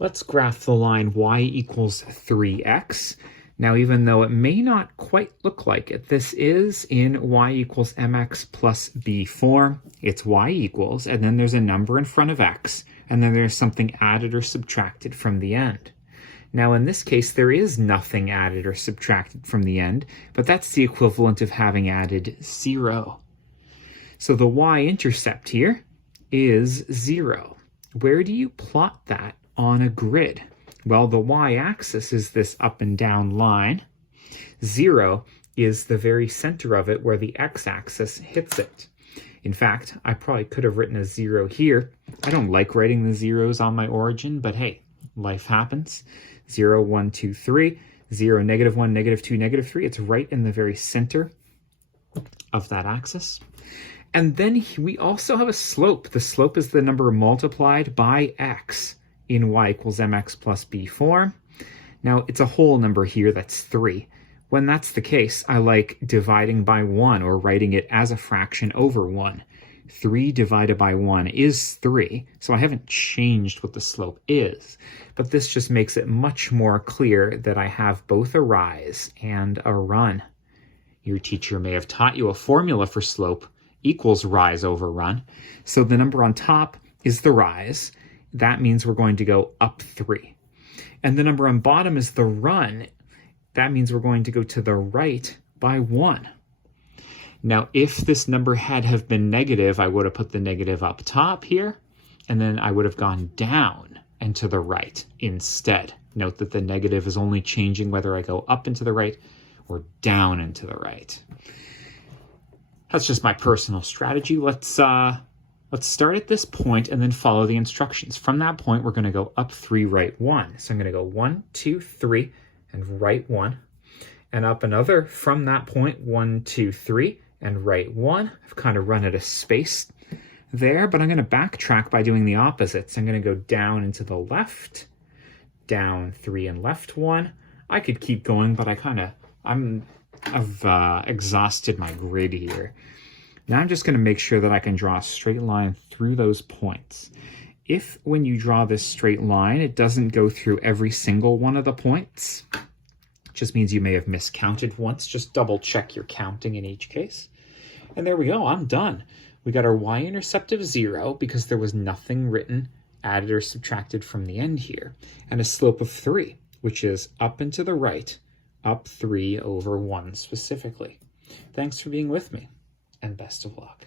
Let's graph the line y equals 3x. Now, even though it may not quite look like it, this is in y equals mx plus b form. It's y equals, and then there's a number in front of x, and then there's something added or subtracted from the end. Now, in this case, there is nothing added or subtracted from the end, but that's the equivalent of having added 0. So the y-intercept here is 0. Where do you plot that on a grid? Well, the y-axis is this up and down line. 0 is the very center of it where the x-axis hits it. In fact, I probably could have written a 0 here. I don't like writing the zeros on my origin, but hey, life happens. 0, 1, 2, 3, 0, negative 1, negative 2, negative 3. It's right in the very center of that axis. And then we also have a slope. The slope is the number multiplied by x in y equals mx plus b form. Now, it's a whole number here, that's 3. When that's the case, I like dividing by 1 or writing it as a fraction over 1. 3 divided by 1 is 3, so I haven't changed what the slope is. But this just makes it much more clear that I have both a rise and a run. Your teacher may have taught you a formula for slope equals rise over run. So the number on top is the rise. That means we're going to go up 3. And the number on bottom is the run. That means we're going to go to the right by 1. Now, if this number had have been negative, I would have put the negative up top here, and then I would have gone down and to the right instead. Note that the negative is only changing whether I go up and to the right or down and to the right. That's just my personal strategy. Let's start at this point and then follow the instructions. From that point, we're going to go up 3, right 1. So I'm going to go 1, 2, 3, and right 1. And up another from that point, 1, 2, 3, and right 1. I've kind of run out of space there, but I'm going to backtrack by doing the opposites. I'm going to go down and to the left, down 3 and left 1. I could keep going, but I've exhausted my grid here. Now I'm just going to make sure that I can draw a straight line through those points. If when you draw this straight line, it doesn't go through every single one of the points, it just means you may have miscounted once. Just double check your counting in each case. And there we go, I'm done. We got our y-intercept of 0 because there was nothing written, added, or subtracted from the end here, and a slope of 3, which is up and to the right, up 3 over 1 specifically. Thanks for being with me, and best of luck.